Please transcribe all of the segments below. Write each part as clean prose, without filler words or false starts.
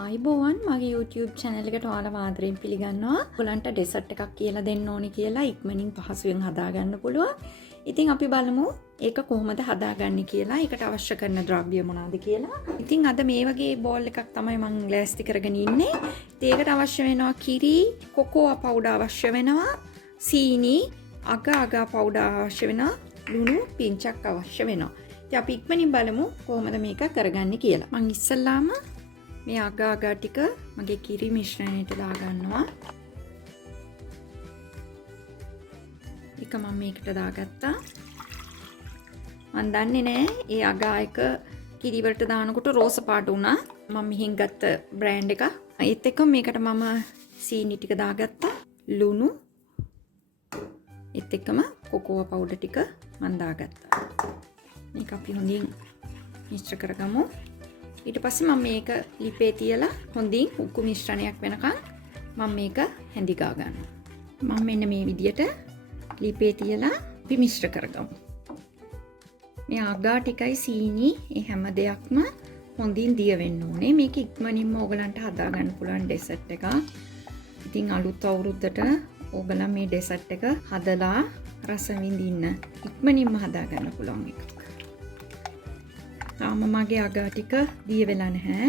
ආයිබෝවන් මගේ YouTube channel එකට ඔයාලව ආදරයෙන් පිළිගන්නවා. ඔයගලන්ට ඩෙසර්ට් එකක් කියලා දෙන්න ඕනි කියලා ඉක්මනින් පහසුවෙන් හදාගන්න පුළුවන්. ඉතින් අපි බලමු ඒක කොහොමද හදාගන්නේ කියලා. ඒකට අවශ්‍ය කරන ද්‍රව්‍ය මොනවාද කියලා. ඉතින් අද මේ වගේ බෝල් එකක් තමයි මම ලෑස්ති කරගෙන ඉන්නේ. ඉතින් ඒකට අවශ්‍ය වෙනවා කිරි, කොකෝවා පවුඩර් අවශ්‍ය වෙනවා, සීනි, අගා පවුඩර් අවශ්‍ය වෙනවා, ලුණු පිංචක් අවශ්‍ය වෙනවා. ඉතින් අපි ඉක්මනින් බලමු කොහොමද මේක කරගන්නේ කියලා. මම ඉස්සෙල්ලාම මේ අගා ටික මගේ කිරි මිශ්‍රණයට දාගන්නවා. ඒක මම මේකට දාගත්තා. මම දන්නේ නෑ ඒ අගා එක කිරි වලට දානකොට රෝස පාට වුණා. මම මෙහින් ගත්ත බ්‍රෑන්ඩ් එක. ඒත් එක්ක මේකට මම සීනි ටික දාගත්තා. ලුණු ඒත් එක්කම කොකෝවා පවුඩර් ටික මම දාගත්තා. මේක අපි හොඳින් මිශ්‍ර කරගමු. ඊට පස්සේ මම මේක ලිපේ තියලා හොඳින් උක්කු මිශ්‍රණයක් වෙනකන් මම මේක හැඳි ගා ගන්නවා. මම මෙන්න මේ විදියට ලිපේ තියලා අපි මිශ්‍ර කරගමු. මේ අගා ටිකයි සීනි මේ හැම දෙයක්ම හොඳින් දිය වෙන්න ඕනේ. මේක ඉක්මනින්ම ඕගලන්ට හදා ගන්න පුළුවන් ඩෙසර්ට් එකක්. ඉතින් අලුත් අවුරුද්දට ඕගලන් මේ ඩෙසර්ට් එක හදලා රස විඳින්න ඉක්මනින්ම හදා ගන්න පුළුවන් එකක්. තාම මගේ අගා ටික දිය වෙලා නැහැ.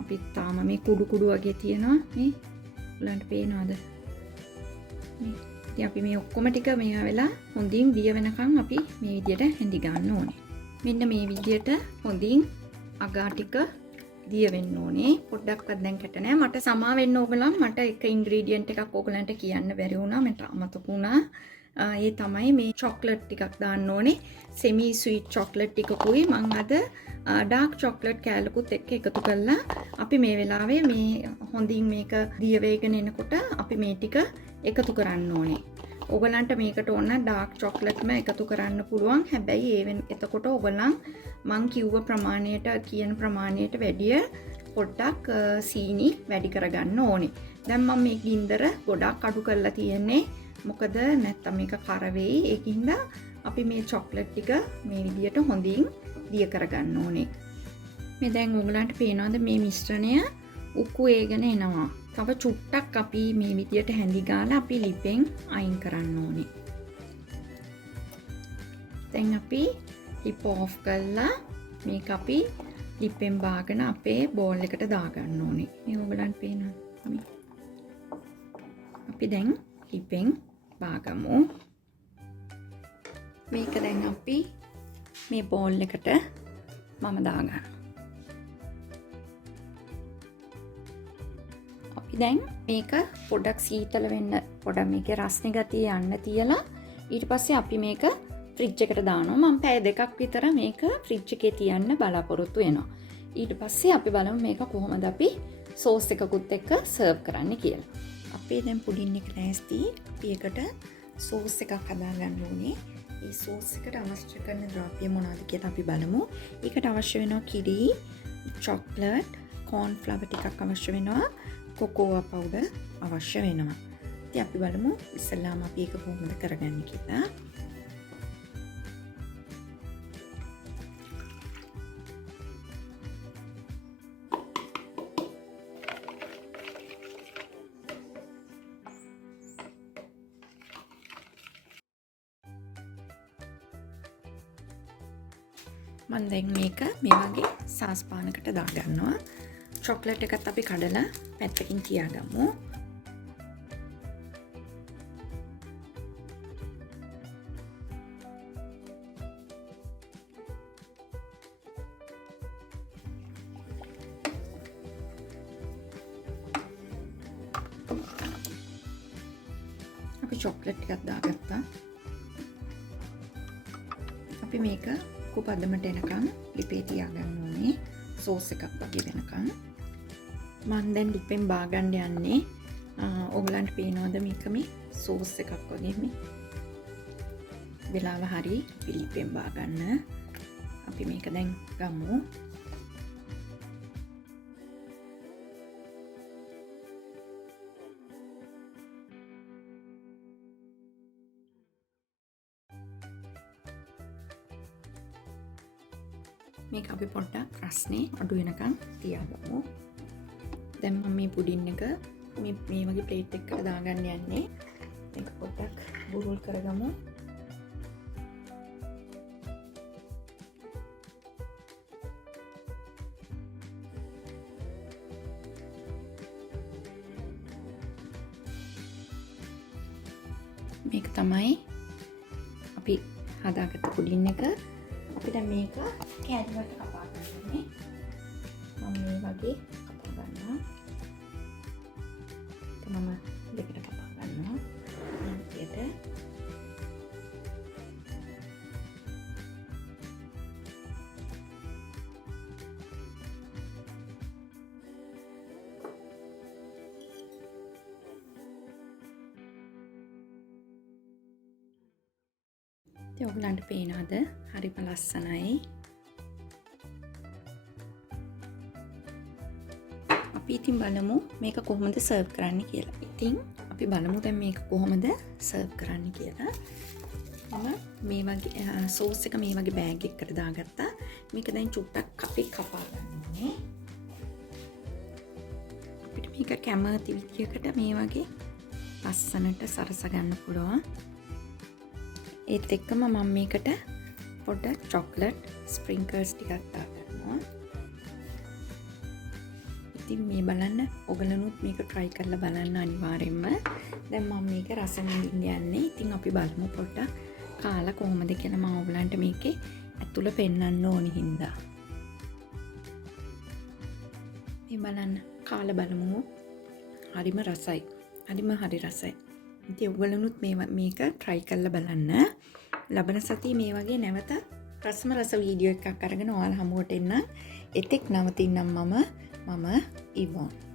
අපි තාම මේ කුඩු වගේ තියෙනවා. මේ උලන්ට පේනවද? මේ ඉතින් අපි මේ ඔක්කොම ටික මේවා වෙලා හොඳින් දිය වෙනකන් අපි මේ විදියට හැඳි ගන්න ඕනේ. මෙන්න මේ විදියට හොඳින් අගා ටික දිය වෙන්න ඕනේ. පොඩ්ඩක්වත් දැන් කැට නැහැ. මට සමා වෙන්න ඕගලන් මට එක ඉන්ග්‍රීඩියන්ට් එකක් ඕගලන්ට කියන්න බැරි වුණා. මට අමතක වුණා. ඒ තමයි මේ චොක්ලට් ටිකක් දාන්න ඕනේ. සෙමි ස්වීට් චොක්ලට් ටිකකුයි මම අද ඩාර්ක් චොක්ලට් කෑල්ලකුත් එක්ක එකතු කරලා අපි මේ වෙලාවේ මේ හොඳින් මේක දිය වේගෙන එනකොට අපි මේ ටික එකතු කරන්න ඕනේ. ඕගලන්ට මේකට ඕන ඩාර්ක් චොක්ලට්ම එකතු කරන්න පුළුවන්. හැබැයි එතකොට ඕගලන් මං කිව්ව ප්‍රමාණයට කියන ප්‍රමාණයට වැඩිය පොඩ්ඩක් සීනි වැඩි කරගන්න ඕනේ. දැන් මම මේ ගින්දර ගොඩක් අඩු කරලා තියෙන්නේ. මොකද නැත්තම් මේක කර වෙයි. ඒකින්ද අපි මේ චොක්ලට් ටික මේ විදියට හොඳින් දිය කරගන්න ඕනේ. මේ දැන් ඔයගලන්ට පේනවද මේ මිශ්‍රණය උක්කු වේගෙන එනවා. තව චුට්ටක් අපි මේ විදියට හැඳි ගාලා අපි ලිපෙන් අයින් කරන්න ඕනේ. දැන් අපි ලිප ඔෆ් කරලා මේක අපි ලිපෙන් බාගෙන අපේ බෝල් එකට දාගන්න ඕනේ. මේ ඔයගලන්ට පේනවද? අපි දැන් ලිපෙන් බාගමු. මේක දැන් අපි මේ බෝල් එකට මම දාගන්නවා. අපි දැන් මේක පොඩක් සීතල වෙන්න පොඩක් මේකේ රස්නේ ගතිය යන්න තියලා ඊට පස්සේ අපි මේක ෆ්‍රිජ් එකට දානවා. මම පැය දෙකක් විතර මේක ෆ්‍රිජ් එකේ තියන්න බලාපොරොත්තු වෙනවා. ඊට පස්සේ අපි බලමු මේක කොහොමද අපි සෝස් එකකුත් එක්ක සර්ව් කරන්න කියලා. අපේ දැන් පුඩින් එක ලෑස්ති. අපි එකට සෝස් එකක් හදා ගන්න ඕනේ. මේ සෝස් එකට අවශ්‍ය කරන ද්‍රව්‍ය මොනවද කියලා අපි බලමු. ඒකට අවශ්‍ය වෙනවා කිරි, චොක්ලට්, කෝන් ෆ්ලවර් ටිකක් අවශ්‍ය වෙනවා, කොකෝවා පවුඩර් අවශ්‍ය වෙනවා. ඉතින් අපි බලමු ඉස්සෙල්ලාම අපි ඒක කොහොමද කරගන්නේ කියලා. මම දැන් මේක මේ වගේ සාස් පානකට දාගන්නවා. චොක්ලට් එකත් අපි කඩලා පැත්තකින් තියාගමු. අපි චොක්ලට් ටිකක් දාගත්තා. අපි මේක කුපද්දමට එනකන් ලිපේ තියාගන්න ඕනේ. සෝස් එකක් වගේ වෙනකන්. මම දැන් ලිපෙන් බාගන්න යන්නේ. ඔයගලන්ට පේනවද මේක මේ සෝස් එකක් වගේ මේ. වෙලාව හරි අපි ලිපෙන් බාගන්න. අපි මේක දැන් ගමු. මේක අපි පොඩ්ඩක් රස්නේ අඩු වෙනකන් තියාගමු. දැන් මම මේ පුඩින් එක මේ වගේ ප්ලේට් එකකට දාගන්න යන්නේ. මේක පොඩ්ඩක් බුරුල් කරගමු. මේක තමයි අපි හදාගත්ත පුඩින් එක. අපිට මේක කෑලි වලට කපා ගන්නනේ. මම මේ වගේ කපා ගන්නවා. මම දෙකට කපා ගන්නවා. මේකට ඔයගලන්ට පේනවද? හරිම ලස්සනයි. අපි ඉතින් බලමු මේක කොහොමද සර්ව් කරන්න කියලා. ඉතින් අපි බලමු දැන් මේක කොහොමද සර්ව් කරන්න කියලා. මම මේ වගේ සෝස් එක මේ වගේ බෑග් එකකට දාගත්තා. මේක දැන් චුට්ටක් අපි කපා ගන්නවා. අපිට මේක කැමති විදියකට මේ වගේ ලස්සනට සරස ගන්න පුළුවන්. ඒත් එක්කම මම මේකට පොඩ්ඩක් චොක්ලට් ස්ප්‍රින්කල්ස් ටිකක් දාගන්නවා. ඉතින් මේ බලන්න ඔයගලනුත් මේක try කරලා බලන්න අනිවාර්යෙන්ම. දැන් මම මේක රස විඳින්න යන්නේ. ඉතින් අපි බලමු පොඩ්ඩක් කාලා කොහොමද කියලා. මම ඔයගලන්ට මේකේ ඇතුළ පෙන්වන්න ඕනි හින්දා. මේ බලන්න කාලා බලමු. හරිම රසයි. හරි රසයි. ඉතින් ඔයගලනුත් මේක try කරලා බලන්න. ලබන සතියේ මේ වගේ නැවත රස වීඩියෝ එකක් අරගෙන ඔයාලා හමුවට එන්න. එතෙක් නවතින්නම් මම Yvonne.